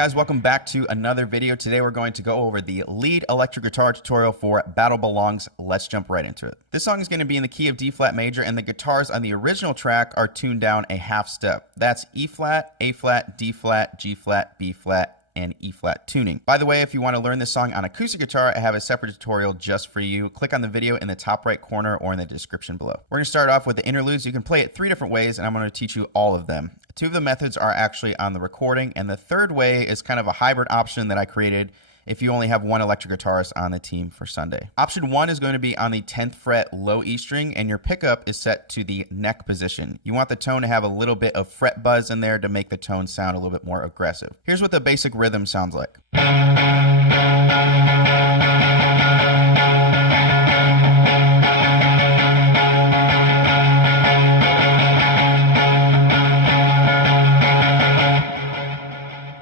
guys, welcome back to another video. Today we're going to go over the lead electric guitar tutorial for Battle Belongs. Let's jump right into it. This song is going to be in the key of D flat major, and the guitars on the original track are tuned down a half step. That's E flat, A flat, D flat, G flat, B flat, and E flat tuning. By the way, if you want to learn this song on acoustic guitar, I have a separate tutorial just for you. Click on the video in the top right corner or in the description below. We're going to start off with the interludes. You can play it 3 different ways, and I'm going to teach you all of them. 2 of the methods are actually on the recording, and the third way is kind of a hybrid option that I created if you only have one electric guitarist on the team for Sunday. Option 1 is going to be on the 10th fret low E string, and your pickup is set to the neck position. You want the tone to have a little bit of fret buzz in there to make the tone sound a little bit more aggressive. Here's what the basic rhythm sounds like.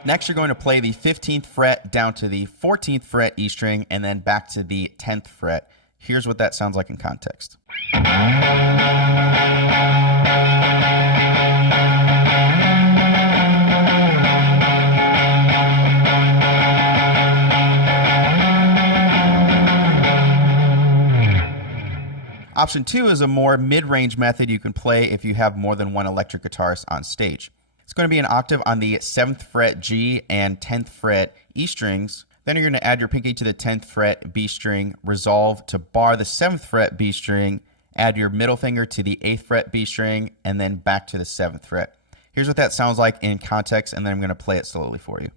Next, you're going to play the 15th fret down to the 14th fret E string and then back to the 10th fret. Here's what that sounds like in context. Option 2 is a more mid-range method you can play if you have more than one electric guitarist on stage. It's going to be an octave on the 7th fret G and 10th fret E strings. Then you're going to add your pinky to the 10th fret B string, resolve to bar the 7th fret B string, add your middle finger to the 8th fret B string, and then back to the 7th fret. Here's what that sounds like in context, and then I'm going to play it slowly for you.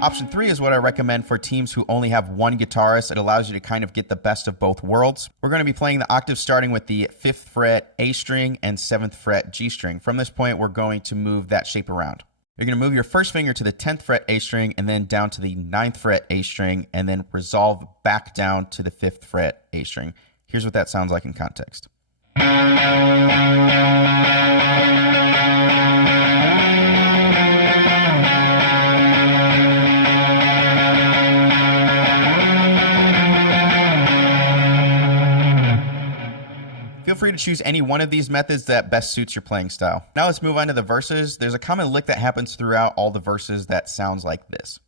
Option 3 is what I recommend for teams who only have one guitarist. It allows you to kind of get the best of both worlds. We're going to be playing the octave starting with the 5th fret A string and 7th fret G string. From this point, we're going to move that shape around. You're going to move your first finger to the 10th fret A string and then down to the 9th fret A string and then resolve back down to the 5th fret A string. Here's what that sounds like in context. Feel free to choose any one of these methods that best suits your playing style. Now let's move on to the verses. There's a common lick that happens throughout all the verses that sounds like this.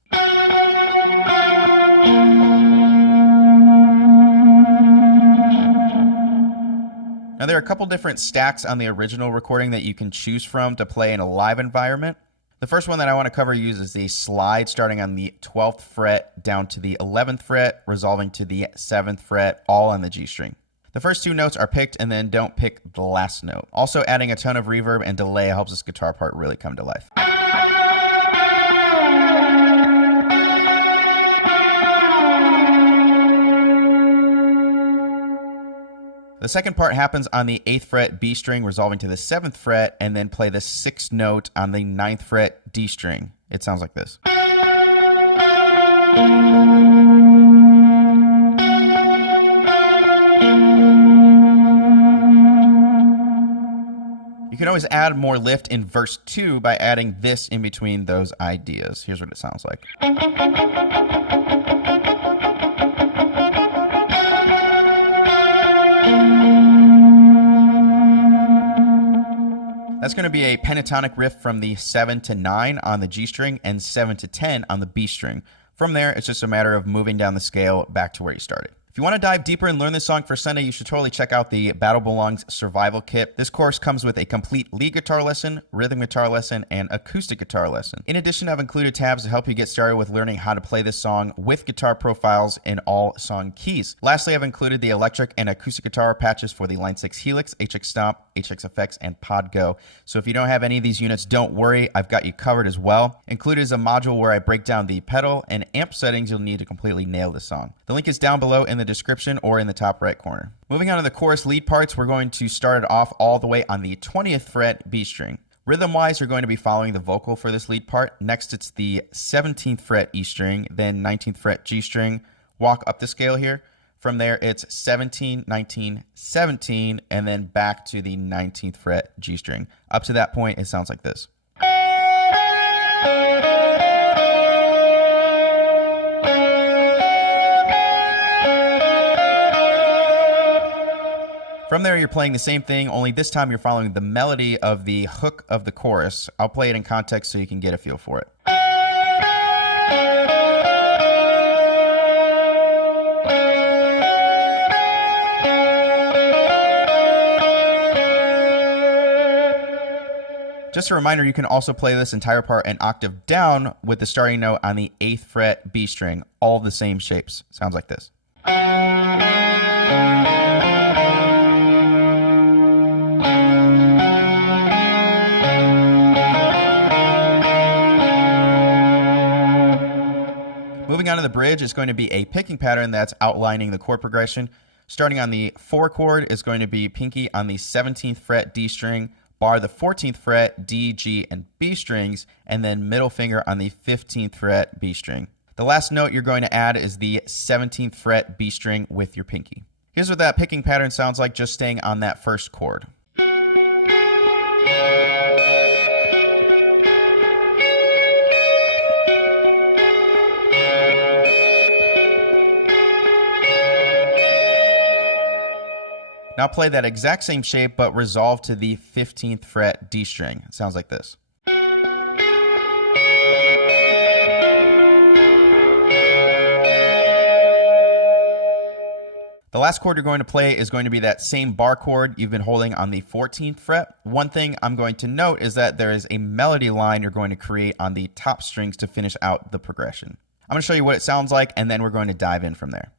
Now there are a couple different stacks on the original recording that you can choose from to play in a live environment. The first one that I want to cover uses a slide starting on the 12th fret down to the 11th fret, resolving to the 7th fret, all on the G string. The first 2 notes are picked, and then don't pick the last note. Also, adding a ton of reverb and delay helps this guitar part really come to life. The second part happens on the 8th fret B string, resolving to the 7th fret, and then play the 6th note on the 9th fret D string. It sounds like this. You can always add more lift in verse 2 by adding this in between those ideas. Here's what it sounds like. That's going to be a pentatonic riff from the 7 to 9 on the G string and 7 to 10 on the B string. From there, it's just a matter of moving down the scale back to where you started. If you want to dive deeper and learn this song for Sunday, you should totally check out the Battle Belongs Survival Kit. This course comes with a complete lead guitar lesson, rhythm guitar lesson, and acoustic guitar lesson. In addition, I've included tabs to help you get started with learning how to play this song with guitar profiles in all song keys. Lastly, I've included the electric and acoustic guitar patches for the Line 6 Helix, HX Stomp, HX Effects, and Pod Go. So if you don't have any of these units, don't worry, I've got you covered as well. Included is a module where I break down the pedal and amp settings you'll need to completely nail the song. The link is down below in the description or in the top right corner. Moving on to the chorus lead parts, we're going to start it off all the way on the 20th fret B string. Rhythm-wise, you're going to be following the vocal for this lead part. Next, it's the 17th fret E string, then 19th fret G string. Walk up the scale here. From there, it's 17, 19, 17, and then back to the 19th fret G string. Up to that point, it sounds like this. From there, you're playing the same thing, only this time you're following the melody of the hook of the chorus. I'll play it in context so you can get a feel for it. Just a reminder, you can also play this entire part an octave down with the starting note on the 8th fret B string, all the same shapes. Sounds like this. Moving on to the bridge is going to be a picking pattern that's outlining the chord progression. Starting on the 4 chord is going to be pinky on the 17th fret D string, bar the 14th fret D, G, and B strings, and then middle finger on the 15th fret B string. The last note you're going to add is the 17th fret B string with your pinky. Here's what that picking pattern sounds like, just staying on that first chord. Now play that exact same shape, but resolve to the 15th fret D string. It sounds like this. The last chord you're going to play is going to be that same bar chord you've been holding on the 14th fret. One thing I'm going to note is that there is a melody line you're going to create on the top strings to finish out the progression. I'm going to show you what it sounds like, and then we're going to dive in from there.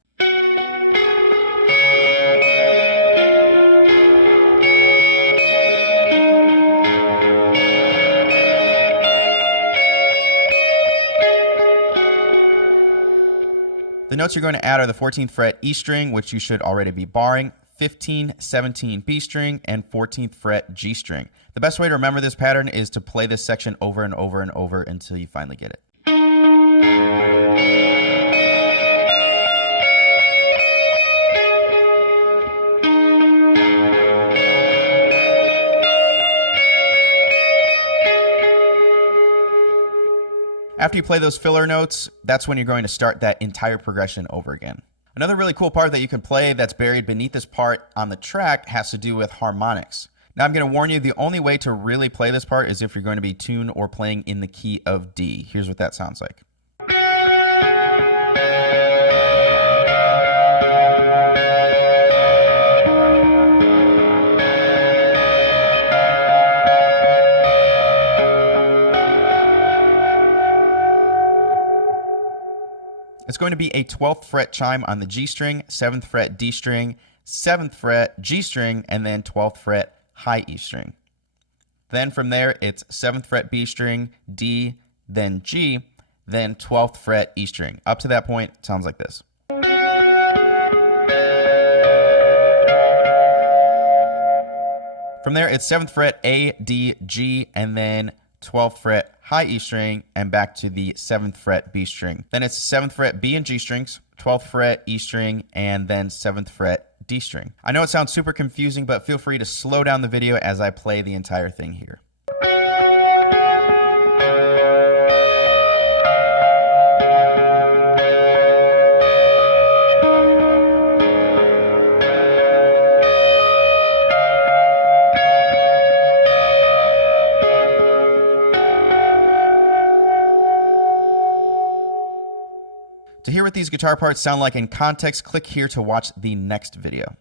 The notes you're going to add are the 14th fret E string, which you should already be barring, 15, 17 B string, and 14th fret G string. The best way to remember this pattern is to play this section over and over and over until you finally get it. After you play those filler notes, that's when you're going to start that entire progression over again. Another really cool part that you can play that's buried beneath this part on the track has to do with harmonics. Now I'm going to warn you, the only way to really play this part is if you're going to be tuned or playing in the key of D. Here's what that sounds like. It's going to be a 12th fret chime on the G string, 7th fret D string, 7th fret G string, and then 12th fret high E string. Then from there, it's 7th fret B string, D, then G, then 12th fret E string. Up to that point, it sounds like this. From there, it's 7th fret A, D, G, and then 12th fret high E string, and back to the 7th fret B string. Then it's 7th fret B and G strings, 12th fret E string, and then 7th fret D string. I know it sounds super confusing, but feel free to slow down the video as I play the entire thing here. To hear what these guitar parts sound like in context, click here to watch the next video.